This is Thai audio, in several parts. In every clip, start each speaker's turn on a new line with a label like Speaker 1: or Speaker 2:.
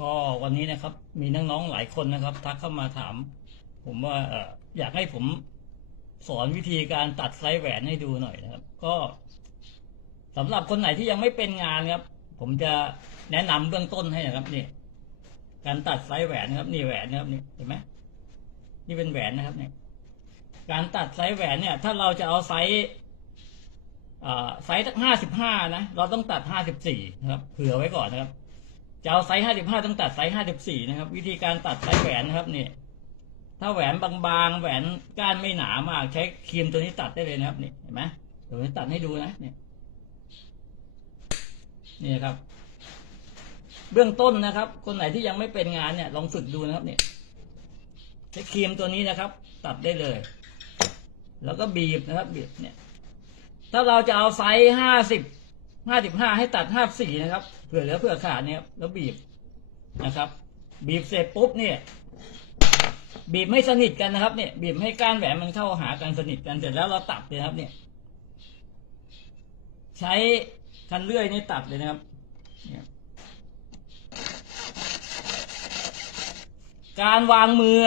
Speaker 1: ก็วันนี้นะครับ มีน้องๆหลายคนนะครับ ทักเข้ามาถาม ผมว่าเอออยากให้ผมสอนวิธีการตัดไซส์แหวนให้ดูหน่อยนะครับ ก็สำหรับคนไหนที่ยังไม่เป็นงานครับ ผมจะแนะนำเบื้องต้นให้นะครับนี่การตัดไซส์แหวนนะครับ นี่แหวนนะครับนี่เห็นไหมนี่เป็นแหวนนะครับเนี่ยการตัดไซส์แหวนเนี่ย ถ้าเราจะเอาไซส์อ่อไซส์ห้าสิบห้านะ เราต้องตัดห้าสิบสี่นะครับ เผื่อไว้ก่อนนะครับ จะเอาไซส์ห้าสิบห้าต้องตัดไซส์ห้าสิบสี่นะครับ วิธีการตัดไซส์แหวนนะครับเนี่ยถ้าแหวนบางๆ แหวนก้านไม่หนามาก ใช้ครีมตัวนี้ตัดได้เลยนะครับนี่เห็นไหมเดี๋ยวจะตัดให้ดูนะเนี่ยนี่ครับ เบื้องต้นนะครับ คนไหนที่ยังไม่เป็นงานเนี่ยลองฝึกดูนะครับเนี่ยใช้ครีมตัวนี้นะครับ ตัดได้เลย แล้วก็บีบนะครับบีบเนี่ย ถ้าเราจะเอาไซส์ห้าสิบ ห้าสิบห้าให้ตัดห้าสี่นะครับ เผื่อเหลือเผื่อขาดเนี่ยแล้วบีบนะครับ บีบเสร็จปุ๊บเนี่ย บีบให้สนิทกันนะครับ เนี่ย บีบให้ก้านแหวนมันเข้าหากันสนิทกันเสร็จแล้วเราตัดเลยครับ เนี่ย ใช้คันเลื่อยนี่ตัดเลยนะครับการวางมือ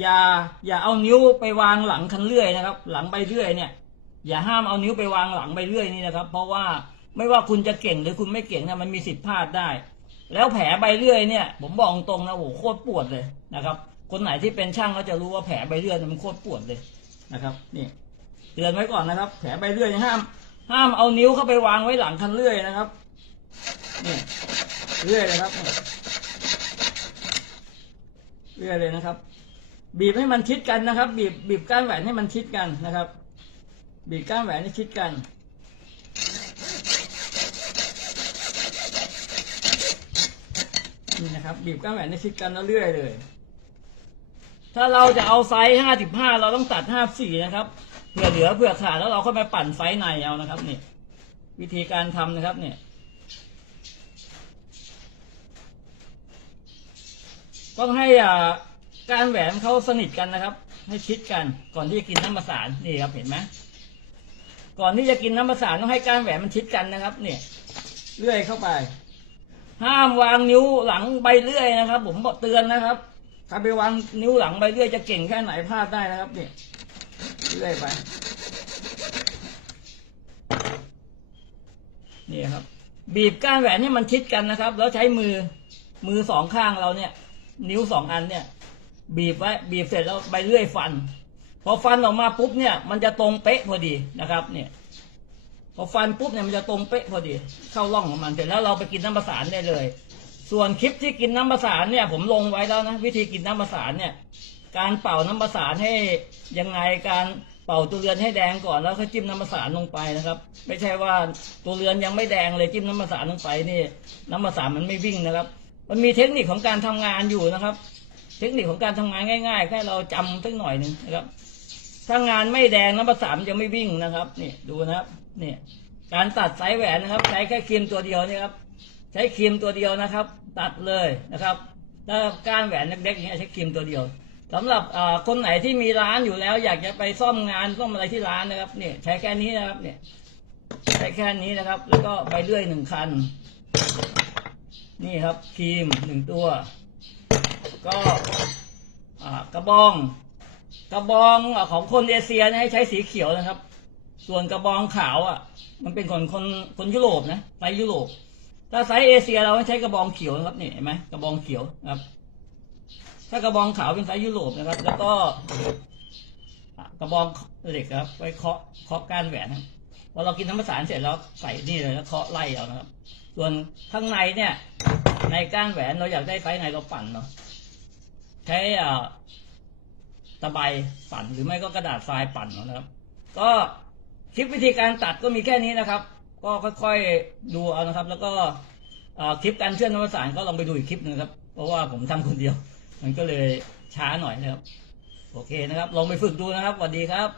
Speaker 1: อย่าอย่าเอานิ้วไปวางหลังคันเลื่อยนะครับ หลังใบเลื่อยเนี่ย อย่าห้ามเอานิ้วไปวางหลังใบเลื่อยนี่นะครับ เพราะว่า ไม่ว่าคุณจะเก่งหรือคุณไม่เก่งนะมันมีสิทธิ์พลาดได้ แล้วแผลใบเลื่อยเนี่ย ผมบอกตรงนะโอ้โหโคตรปวดเลยนะครับ คนไหนที่เป็นช่างก็จะรู้ว่าแผลใบเลื่อยมันโคตรปวดเลยนะครับนี่เตือนไว้ก่อนนะครับ แผลใบเลื่อยห้าม ห้ามเอานิ้วเข้าไปวางไว้หลังคันเลื่อยนะครับนี่เลื่อยเลยครับเลื่อยเลยนะครับ บีบให้มันชิดกันนะครับ บีบบีบก้านแหวนให้มันชิดกันนะครับ บีบก้านแหวนให้ชิดกัน นี่นะครับบีบก้านแหวนให้ชิดกันแล้วเรื่อยเลย ถ้าเราจะเอาไซส์ห้าสิบห้าเราต้องตัดห้าสี่นะครับเผื่อเหลือเผื่อขาดแล้วเราค่อยมาปั่นไซส์ในเอานะครับนี่วิธีการทำนะครับเนี่ยต้องให้อ่าการแหวนเขาสนิทกันนะครับ ให้ชิดกันก่อนที่จะกินน้ำประสานนี่ครับเห็นไหมก่อนที่จะกินน้ำประสานต้องให้การแหวนมันชิดกันนะครับ เนี่ยเลื่อยเข้าไป ห้ามวางนิ้วหลังใบเลื่อยนะครับ ผมบอกเตือนนะครับถ้าไปวางนิ้วหลังใบเลื่อยจะเก่งแค่ไหนพลาดได้นะครับเนี่ยเลื่อยไปนี่ครับ บีบก้านแหวนให้มันชิดกันนะครับ แล้วใช้มือมือสองข้างเราเนี่ย นิ้วสองอันเนี่ย บีบไว้บีบเสร็จแล้วใบเลื่อยฟัน พอฟันออกมาปุ๊บเนี่ย มันจะตรงเป๊ะพอดีนะครับ เนี่ย พอฟันปุ๊บเนี่ยมันจะตรงเป๊ะพอดี เข้าร่องของมันเสร็จแล้วเราไปกินน้ำประสานได้เลย ส่วนคลิปที่กินน้ำประสานเนี่ยผมลงไว้แล้วนะวิธีกินน้ำประสานเนี่ย การเป่าน้ำประสานให้ยังไงการเป่าตัวเรือนให้แดงก่อนแล้วค่อยจิ้มน้ำประสานลงไปนะครับ ไม่ใช่ว่าตัวเรือนยังไม่แดงเลยจิ้มน้ำประสานลงไปนี่ น้ำประสานมันไม่วิ่งนะครับ มันมีเทคนิคของการทำงานอยู่นะครับ เทคนิคของการทำงานง่าย ๆ แค่เราจำสักหน่อยหนึ่งนะครับถ้างานไม่แดงน้ำประสานมันจะไม่วิ่งนะครับ นี่ดูนะครับ นี่การตัดสายแหวนนะครับ ใช้แค่ครีมตัวเดียวนี่ครับใช้ครีมตัวเดียวนะครับ ตัดเลยนะครับถ้าก้านแหวนเล็กๆอย่างเงี้ยใช้ครีมตัวเดียวสำหรับคนไหนที่มีร้านอยู่แล้ว อยากจะไปซ่อมงานซ่อมอะไรที่ร้านนะครับเนี่ยใช้แค่นี้นะครับเนี่ยใช้แค่นี้นะครับ แล้วก็ใบเลื่อยหนึ่งคัน นี่ครับครีมหนึ่งตัว ก็กระบอง กระบองของคนเอเชียนยให้ใช้สีเขียวนะครับ ส่วนกระบองขาวอะ มันเป็นคนคนคนยุโรปนะไซส์ยุโรป ถ้าไซส์เอเชียเราใช้กระบองเขียวนะครับนี่เห็นไหมกระบองเขียวนะครับ ถ้ากระบองขาวเป็นไซส์ยุโรปนะครับ แล้วก็กระบองเหล็กครับไว้เคาะเคาะก้านแหวนครับพอเรากินน้ำประสานเสร็จแล้วใส่นี่เลยแล้วเคาะไล่เอานะครับ ส่วนข้างในเนี่ย ในก้านแหวนเราอยากได้ไซส์ไหนเราปั่นเนาะใช้อ่าตะไบปั่นหรือไม่ก็กระดาษทรายปั่นเอานะครับ ก็ คลิปวิธีการตัดก็มีแค่นี้นะครับ ก็ค่อยๆดูเอานะครับ แล้วก็คลิปการเชื่อมนวัตสารก็ลองไปดูอีกคลิปหนึงครับ เพราะว่าผมทำคนเดียว มันก็เลยช้าหน่อยนะครับ โอเคนะครับ ลองไปฝึกดูนะครับสวัสดีครับ